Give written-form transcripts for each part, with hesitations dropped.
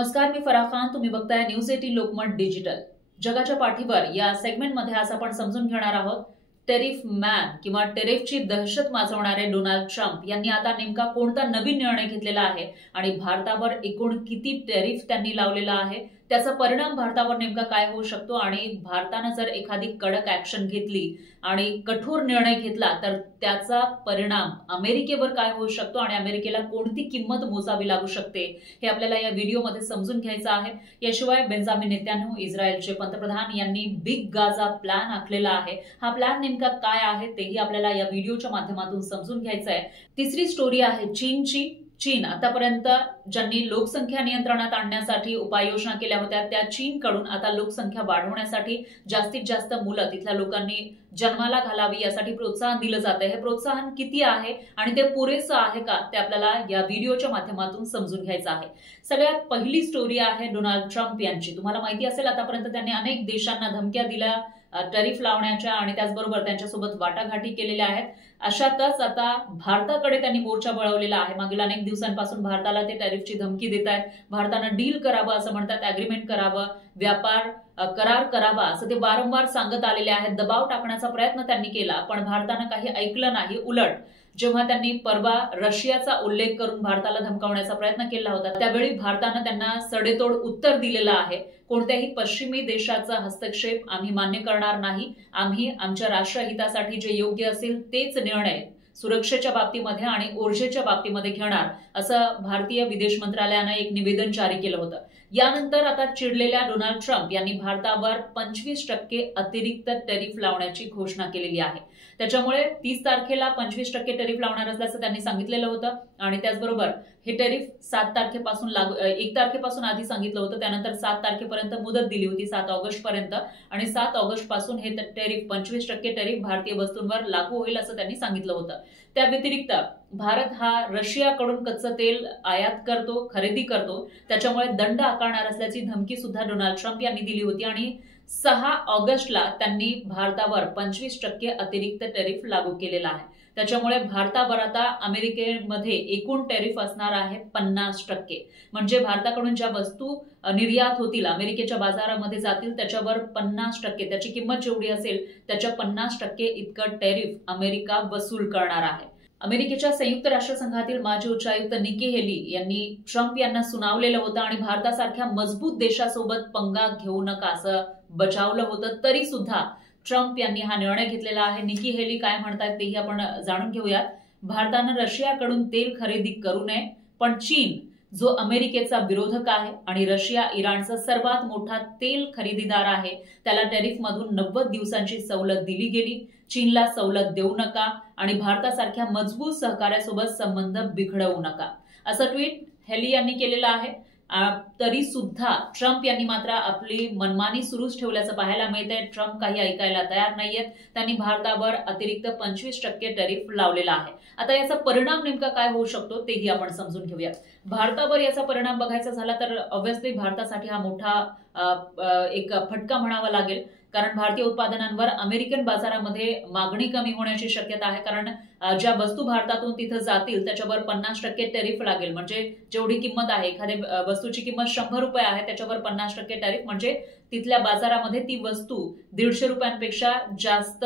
नमस्कार, मी फराह खान. तुम्ही बघताय न्यूज 18 लोकमत डिजिटल. जगाच्या पाठीवर या सेगमेंटमध्ये आज आपण समजून घेणार आहोत टेरिफ मॅन किंवा टेरिफची दहशत माजवणारे डोनाल्ड ट्रम्प यांनी आता नेमका कोणता नवीन निर्णय घेतलेला आहे आणि भारतावर एकूण किती टेरिफ त्यांनी लावलेला आहे, त्याचा परिणाम भारतावर नेमका काय होऊ शकतो आणि भारताने जर एखादी कडक ऍक्शन घेतली आणि कठोर निर्णय घेतला तर त्याचा परिणाम अमेरिकेवर काय होऊ शकतो आणि अमेरिकेला कोणती किंमत मोजावी लागू शकते हे आपल्याला या व्हिडिओमध्ये समजून घ्यायचं आहे. याशिवाय बेंजामिन नेतन्याहू इस्रायलचे पंतप्रधान यांनी बिग गाझा प्लॅन आखलेला आहे. हा प्लॅन नेमका काय आहे तेही आपल्याला या व्हिडिओच्या माध्यमातून समजून घ्यायचं आहे. तिसरी स्टोरी आहे चीनची. चीन आतापर्यंत ज्यांनी लोकसंख्या नियंत्रणात आणण्यासाठी उपाययोजना केल्या होत्या त्या चीनकडून आता लोकसंख्या वाढवण्यासाठी जास्तीत जास्त मुलं तिथल्या लोकांनी जन्माला घालावी यासाठी प्रोत्साहन दिलं जातं. हे प्रोत्साहन किती आहे आणि ते पुरेसं आहे का ते आपल्याला या व्हिडिओच्या माध्यमातून समजून घ्यायचं आहे. सगळ्यात पहिली स्टोरी आहे डोनाल्ड ट्रम्प यांची. तुम्हाला माहिती असेल आतापर्यंत त्यांनी अनेक देशांना धमक्या दिल्या टॅरिफ लावण्याच्या आणि त्याचबरोबर त्यांच्यासोबत वाटाघाटी केलेल्या आहेत. अशातच आता भारताकडे त्यांनी मोर्चा वळवलेला आहे. मागील अनेक दिवसांपासून भारताला ते टॅरिफची धमकी देत आहेत. भारतानं डील करावं असं म्हणतात, अग्रीमेंट करावं, व्यापार करार करावा असं ते वारंवार सांगत आलेले आहेत. दबाव टाकण्याचा प्रयत्न त्यांनी केला पण भारतानं काही ऐकलं नाही. उलट जेव्हा त्यांनी परवा रशियाचा उल्लेख करून भारताला धमकावण्याचा प्रयत्न केला होता त्यावेळी भारतानं त्यांना सडेतोड उत्तर दिलेलं आहे. कोणत्याही पश्चिमी देशाचा हस्तक्षेप आम्ही मान्य करणार नाही. आम्ही आमच्या राष्ट्रहितासाठी जे योग्य असेल तेच निर्णय सुरक्षेच्या बाबतीमध्ये आणि ऊर्जेच्या बाबतीमध्ये घेणार असं भारतीय विदेश मंत्रालयानं एक निवेदन जारी केलं होतं. यानंतर आता चिडलेल्या डोनाल्ड ट्रम्प यांनी भारतावर 25% अतिरिक्त टेरिफ लावण्याची घोषणा केलेली आहे. त्याच्यामुळे 30 तारखेला 25% टेरिफ लावणार असल्याचं त्यांनी सांगितलेलं होतं आणि त्याचबरोबर हे टेरिफ 7 तारखेपासून लागू 1 तारखेपासून आधी सांगितलं होतं. त्यानंतर 7 तारखेपर्यंत मुदत दिली होती, 7 ऑगस्ट पर्यंत, आणि 7 ऑगस्ट पासून हे टेरिफ 25% टेरिफ भारतीय वस्तूंवर लागू होईल असं त्यांनी सांगितलं होतं. त्या व्यतिरिक्त भारत हा रशियाकडून कच्चं तेल आयात करतो, खरेदी करतो, त्याच्यामुळे दंड आकारणार असल्याची धमकी सुद्धा डोनाल्ड ट्रम्प यांनी दिली होती आणि 6 ऑगस्टला त्यांनी भारतावर 25% अतिरिक्त टेरिफ लागू केलेला आहे. त्याच्यामुळे भारतावर आता अमेरिकेमध्ये एकूण टेरिफ असणार आहे 50%. म्हणजे भारताकडून ज्या वस्तू निर्यात होतील, अमेरिकेच्या बाजारामध्ये जातील, त्याच्यावर 50%, त्याची किंमत जेवढी असेल त्याच्या 50% इतकं टेरिफ अमेरिका वसूल करणार आहे. अमेरिकेच्या संयुक्त राष्ट्रसंघातील माजी उच्चायुक्त निकी हेली यांनी ट्रम्प यांना सुनावलेलं होतं आणि भारतासारख्या मजबूत देशासोबत पंगा घेऊ नका असं बजावलं होतं. तरी सुद्धा ट्रम्प यांनी हा निर्णय घेतलेला आहे. निकी हेली काय म्हणतात तेही आपण जाणून घेऊयात. भारतानं रशियाकडून तेल खरेदी करू नये, पण चीन जो अमेरिकेचा विरोधक आहे आणि रशिया इराणचा सर्वात मोठा तेल खरेदीदार आहे त्याला टेरिफमधून 90 दिवसांची सवलत दिली गेली. चीनला सवलत देऊ नका आणि भारतासारख्या मजबूत सहकार्यासोबत संबंध बिघडवू नका असं ट्विट हेली यांनी केलेलं आहे. तरी सुद्धा ट्रम्प यांनी मात्र आपली मनमानी सुरूच ठेवल्याचं पाहायला मिळतंय. ट्रम्प काही ऐकायला तयार नाहीयेत. त्यांनी भारतावर अतिरिक्त 25% टेरिफ लावलेला आहे. आता याचा परिणाम नेमका काय होऊ शकतो तेही आपण समजून घेऊया. भारतावर याचा परिणाम बघायचा झाला तर ऑब्व्हियसली भारतासाठी हा मोठा एक फटका म्हणावा लागेल. कारण भारतीय उत्पादनांवर अमेरिकन बाजारामध्ये मागणी कमी होण्याची शक्यता आहे. कारण ज्या वस्तू भारतातून तिथं जातील त्याच्यावर 50% टेरिफ लागेल. म्हणजे जेवढी किंमत आहे, एखाद्या वस्तूची किंमत 100 रुपये आहे त्याच्यावर 50% टेरिफ म्हणजे तिथल्या बाजारामध्ये ती वस्तू 150 रुपयांपेक्षा जास्त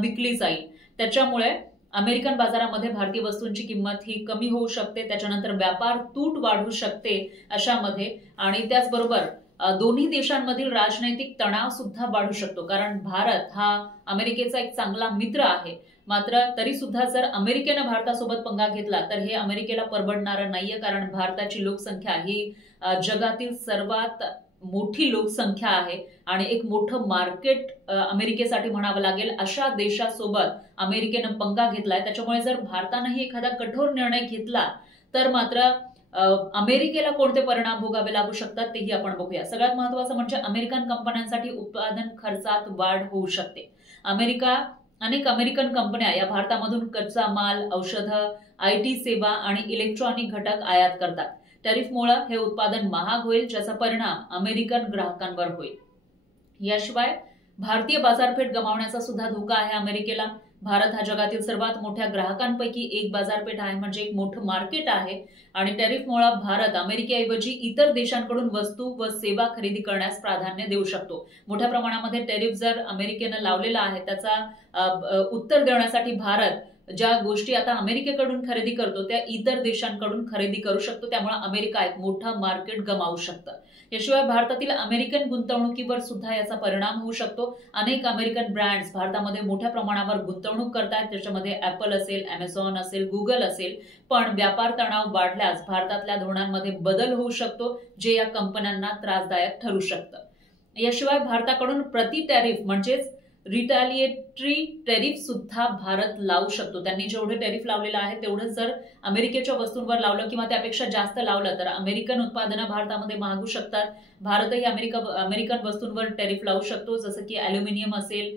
विकली जाईल. त्याच्यामुळे अमेरिकन बाजारामध्ये भारतीय वस्तूंची किंमत ही कमी होऊ शकते. त्याच्यानंतर व्यापार तूट वाढू शकते अशामध्ये आणि त्याचबरोबर दोन्ही देशांमधील राजनैतिक तणाव सुद्धा वाढू शकतो. कारण भारत हा अमेरिकेचा एक चांगला मित्र आहे. मात्र तरी सुद्धा जर अमेरिकेनं भारतासोबत पंगा घेतला तर हे अमेरिकेला परवडणारं नाहीये. कारण भारताची लोकसंख्या ही जगातील सर्वात मोठी लोकसंख्या आहे आणि एक मोठं मार्केट अमेरिकेसाठी म्हणावं लागेल. अशा देशासोबत अमेरिकेनं पंगा घेतलाय. त्याच्यामुळे जर भारतानंही एखादा कठोर निर्णय घेतला तर मात्र अमेरिकेला कोणते परिणाम भोगावे लागू शकतात तेही आपण बघूया. सगळ्यात महत्त्वाचं म्हणजे अमेरिकन कंपन्यांसाठी उत्पादन खर्चात वाढ होऊ शकते. अनेक अमेरिकन कंपन्या या भारतामधून कच्चा माल, औषधं, IT सेवा आणि इलेक्ट्रॉनिक घटक आयात करतात. टेरिफमुळे हे उत्पादन महाग होईल ज्याचा परिणाम अमेरिकन ग्राहकांवर होईल. याशिवाय भारतीय बाजारपेठ गमावण्याचा सुद्धा धोका आहे अमेरिकेला. भारत हा जगातील सर्वात मोठ्या ग्राहकांपैकी एक बाजारपेठ आहे, म्हणजे एक मोठं मार्केट आहे आणि टॅरिफमुळे भारत अमेरिकेऐवजी इतर देशांकडून वस्तू व सेवा खरेदी करण्यास प्राधान्य देऊ शकतो. मोठ्या प्रमाणामध्ये टॅरिफ जर अमेरिकेनं लावलेला आहे त्याचा उत्तर देण्यासाठी भारत ज्या गोष्टी आता अमेरिकेकडून खरेदी करतो त्या इतर देशांकडून खरेदी करू शकतो. त्यामुळे अमेरिका एक मोठं मार्केट गमावू शकतं. याशिवाय भारतातील अमेरिकन गुंतवणुकीवर सुद्धा याचा परिणाम होऊ शकतो. अनेक अमेरिकन ब्रँड्स भारतामध्ये मोठ्या प्रमाणावर गुंतवणूक करतात. त्याच्यामध्ये ऍपल असेल, अमेझॉन असेल, गुगल असेल. पण व्यापार तणाव वाढल्यास भारतातल्या धोरणांमध्ये बदल होऊ शकतो, जे या कंपन्यांना त्रासदायक ठरू शकतं. याशिवाय भारताकडून प्रति टॅरिफ म्हणजेच रिटॅलिएटरी टॅरिफ सुद्धा भारत लावू शकतो. त्यांनी जेवढे टॅरिफ लावलेलं आहे तेवढं जर अमेरिकेच्या वस्तूंवर लावलं किंवा त्यापेक्षा जास्त लावलं तर अमेरिकन उत्पादनं भारतामध्ये महागू शकतात. भारतही अमेरिकन वस्तूंवर टॅरिफ लावू शकतो, जसं की अॅल्युमिनियम असेल,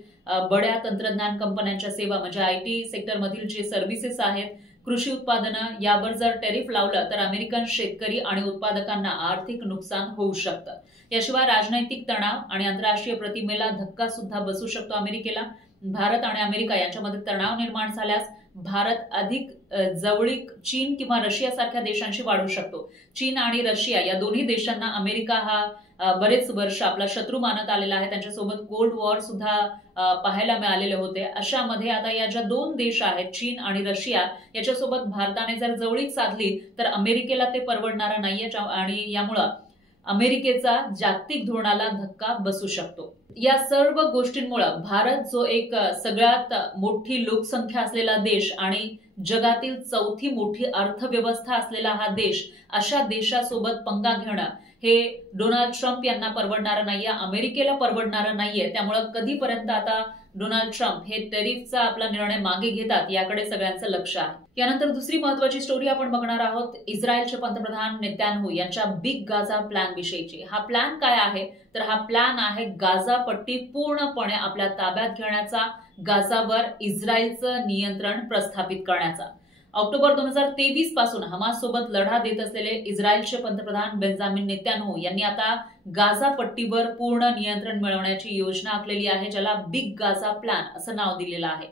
बड्या तंत्रज्ञान कंपन्यांच्या सेवा म्हणजे IT सेक्टरमधील जे सर्व्हिसेस आहेत, कृषी उत्पादनं यावर जर टॅरिफ लावलं तर अमेरिकन शेतकरी आणि उत्पादकांना आर्थिक नुकसान होऊ शकतं. याशिवाय राजनैतिक तणाव आणि आंतरराष्ट्रीय प्रतिमेला धक्का सुद्धा बसू शकतो अमेरिकेला. भारत आणि अमेरिका यांच्यामध्ये तणाव निर्माण झाल्यास भारत अधिक जवळीक चीन किंवा रशियासारख्या देशांशी वाढू शकतो. चीन आणि रशिया या दोन्ही देशांना अमेरिका हा बरेच वर्ष आपला शत्रू मानत आलेला आहे. त्यांच्यासोबत कोल्ड वॉर सुद्धा पाहायला मिळालेले होते. अशामध्ये आता या ज्या दोन देश आहेत चीन आणि रशिया याच्यासोबत भारताने जर जवळीक साधली तर अमेरिकेला ते परवडणारं नाहीये आणि यामुळं अमेरिकेचा जागतिक धोरणाला धक्का बसू शकतो. या सर्व गोष्टींमुळे भारत जो एक सगळ्यात मोठी लोकसंख्या असलेला देश आणि जगातील चौथी मोठी अर्थव्यवस्था असलेला हा देश, अशा देशासोबत पंगा घेणं हे डोनाल्ड ट्रम्प यांना परवडणारं नाहीये, अमेरिकेला परवडणारं नाहीये. त्यामुळे कधीपर्यंत आता डोनाल्ड ट्रम्प हे टॅरिफचा आपला निर्णय मागे घेतात याकडे सगळ्यांचं लक्ष आहे. यानंतर दुसरी महत्वाची स्टोरी आपण बघणार आहोत इस्रायलचे पंतप्रधान नेतान्याहू यांच्या बिग गाझा प्लॅन विषयीची. हा प्लॅन काय आहे तर हा प्लॅन आहे गाझा पट्टी पूर्णपणे आपल्या ताब्यात घेण्याचा, गाझावर इस्रायलचं नियंत्रण प्रस्थापित करण्याचा. ऑक्टोबर 2023 पासून हमास सोबत लढा देत असलेले इस्रायलचे पंतप्रधान बेंजामिन नेतान्याहू यांनी आता गाझा पट्टीवर पूर्ण नियंत्रण मिळवण्याची योजना आखलेली आहे, ज्याला बिग गाझा प्लॅन असं नाव दिलेलं आहे.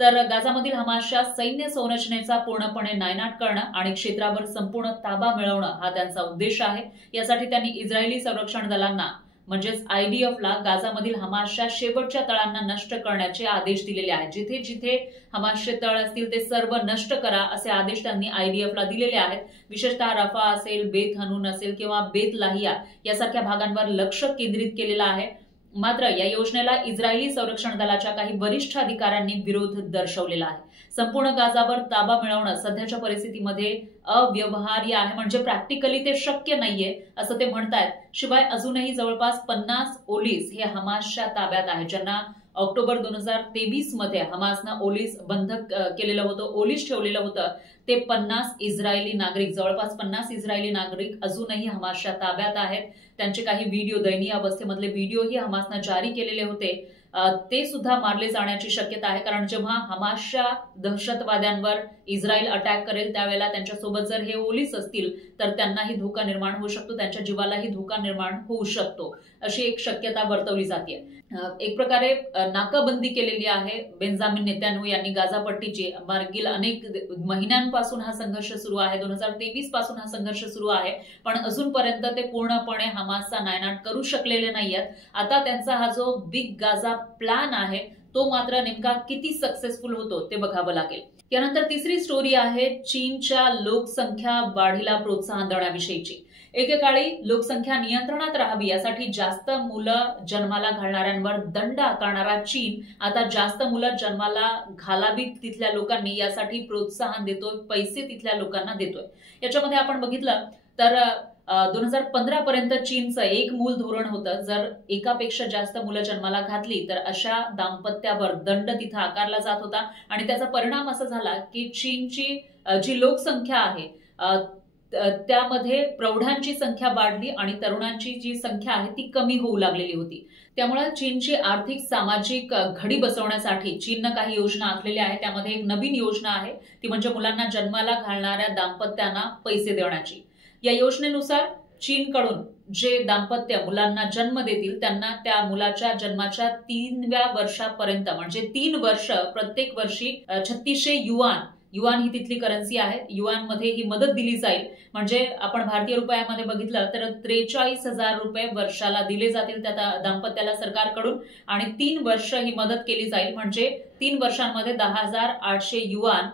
तर गाझामधील हमासच्या सैन्य संरचनेचा पूर्णपणे नायनाट करणं आणि क्षेत्रावर संपूर्ण ताबा मिळवणं हा त्यांचा उद्देश आहे. यासाठी त्यांनी इस्रायली संरक्षण दलांना म्हणजेच IDFला गाझामधील हमासच्या शेवटच्या तळांना नष्ट करण्याचे आदेश दिलेले आहेत. जिथे जिथे हमासचे तळ असतील ते सर्व नष्ट करा असे आदेश त्यांनी IDFला दिलेले आहेत. विशेषतः रफा असेल, बेत हनून असेल किंवा बेत लाहिया यासारख्या भागांवर लक्ष केंद्रित केलेलं आहे. मात्र या योजनेला इस्रायली संरक्षण दलाच्या काही वरिष्ठ अधिकाऱ्यांनी विरोध दर्शवलेला आहे. संपूर्ण गाझावर ताबा मिळवणं सध्याच्या परिस्थितीमध्ये अव्यवहार्य आहे, म्हणजे प्रॅक्टिकली ते शक्य नाहीये असं ते म्हणतायत. शिवाय अजूनही जवळपास 50 ओलीस हे हमासच्या ताब्यात आहेत, ज्यांना ऑक्टोबर 2023 मध्ये हमासनं ओलीस बंद केलेलं होतं, ओलीस ठेवलेलं होतं. ते 50 इस्रायली नागरिक, जवळपास 50 इस्रायली नागरिक अजूनही हमासच्या ताब्यात आहेत. त्यांचे काही व्हिडिओ, दयनीय अवस्थेमधले व्हिडिओही हमासनं जारी केलेले होते. ते सुद्धा मारले जाण्याची शक्यता आहे, कारण जेव्हा हमासच्या दहशतवाद्यांवर इस्रायल अटॅक करेल त्यावेळेला त्यांच्यासोबत जर हे ओलीस असतील तर त्यांनाही धोका निर्माण होऊ शकतो, त्यांच्या जीवालाही धोका निर्माण होऊ शकतो अशी एक शक्यता वर्तवली जाते. एक प्रकारे नाकाबंदी केलेली आहे बेंजामिन नेतान्याहू यांनी गाझापट्टीची. मागील अनेक महिन्यांपासून हा संघर्ष सुरू आहे, 2023 पासून हा संघर्ष सुरू आहे, पण अजूनपर्यंत ते पूर्णपणे हमासचा नायनाट करू शकलेले नाहीयेत. आता त्यांचा हा जो बिग गाझा प्लॅन आहे तो मात्र नेमका किती सक्सेसफुल होतो ते बघावं लागेल. यानंतर तिसरी स्टोरी आहे चीनच्या लोकसंख्या वाढीला प्रोत्साहन देण्याविषयीची. एकेकाळी लोकसंख्या नियंत्रणात राहावी यासाठी जास्त मुलं जन्माला घालणाऱ्यांवर दंड आकारणारा चीन आता जास्त मुलं जन्माला घालावीत तिथल्या लोकांनी यासाठी प्रोत्साहन देतोय, पैसे तिथल्या लोकांना देतोय. याच्यामध्ये आपण बघितलं तर 2015 पर्यंत चीनचं एक मूल धोरण होतं, जर एकापेक्षा जास्त मुलं जन्माला घातली तर अशा दाम्पत्यावर दंड तिथं आकारला जात होता. आणि त्याचा परिणाम असा झाला की चीनची जी लोकसंख्या आहे त्यामध्ये प्रौढांची संख्या वाढली आणि तरुणांची जी संख्या आहे ती कमी होऊ लागलेली होती. त्यामुळे चीनची आर्थिक सामाजिक घडी बसवण्यासाठी चीननं काही योजना आखलेल्या आहेत. त्यामध्ये एक नवीन योजना आहे ती म्हणजे मुलांना जन्माला घालणाऱ्या दाम्पत्यांना पैसे देण्याची. या योजनेनुसार चीनकडून जे दाम्पत्य मुलांना जन्म देतील त्यांना त्या मुलाच्या जन्माच्या 3व्या वर्षापर्यंत म्हणजे 3 वर्ष प्रत्येक वर्षी 3600 युआन ही तिथली करन्सी आहे, युआन मध्ये ही मदत दिली जाईल. म्हणजे आपण भारतीय रुपयामध्ये बघितलं तर 43,000 रुपये वर्षाला दिले जातील त्या दाम्पत्याला सरकारकडून आणि 3 वर्ष ही मदत केली जाईल. म्हणजे 3 वर्षांमध्ये 10,800 युआन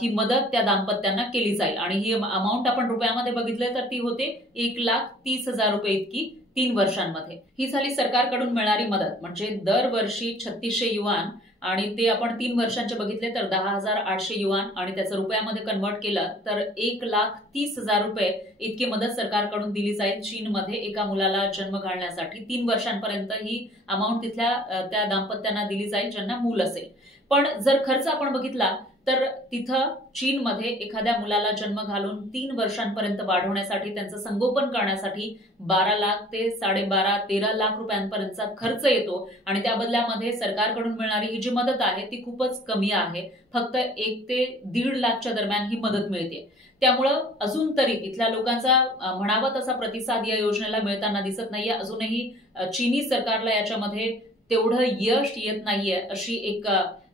ही मदत त्या दाम्पत्यांना केली जाईल आणि ही अमाऊंट आपण रुपयामध्ये बघितलं तर ती होते 1,30,000 रुपये इतकी 3 वर्षांमध्ये. ही झाली सरकारकडून मिळणारी मदत. म्हणजे दरवर्षी 3600 युआन आणि ते आपण 3 वर्षांचे बघितले तर 10,800 युआन आणि त्याचं रुपयामध्ये कन्वर्ट केलं तर 1,30,000 रुपये इतकी मदत सरकारकडून दिली जाईल चीनमध्ये एका मुलाला जन्म घालण्यासाठी. 3 वर्षांपर्यंत ही अमाऊंट तिथल्या त्या दाम्पत्यांना दिली जाईल ज्यांना मूल असेल. पण जर खर्च आपण बघितला तर तिथं चीनमध्ये एखाद्या मुलाला जन्म घालून 3 वर्षांपर्यंत वाढवण्यासाठी त्यांचं संगोपन करण्यासाठी 12 लाख ते 12.5-13 लाख रुपयांपर्यंतचा खर्च येतो आणि त्या बदल्यामध्ये सरकारकडून मिळणारी ही जी मदत आहे ती खूपच कमी आहे. फक्त 1 ते 1.5 लाखच्या दरम्यान ही मदत मिळते. त्यामुळं अजून तरी तिथल्या लोकांचा म्हणावा तसा प्रतिसाद या योजनेला मिळताना दिसत नाहीये. अजूनही चीनी सरकारला याच्यामध्ये तेवढं यश येत नाहीये अशी एक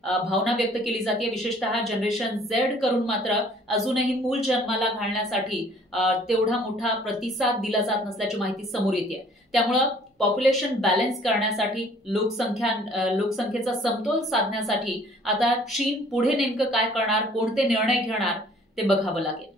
भावना व्यक्त केली जाते. विशेषतः जनरेशन झेड करून मात्र अजूनही मूल जन्माला घालण्यासाठी तेवढा मोठा प्रतिसाद दिला जात नसल्याची माहिती समोर येते. त्यामुळं पॉप्युलेशन बॅलन्स करण्यासाठी लोकसंख्येचा समतोल साधण्यासाठी आता चीन पुढे नेमकं काय करणार, कोणते निर्णय घेणार ते बघावं लागेल.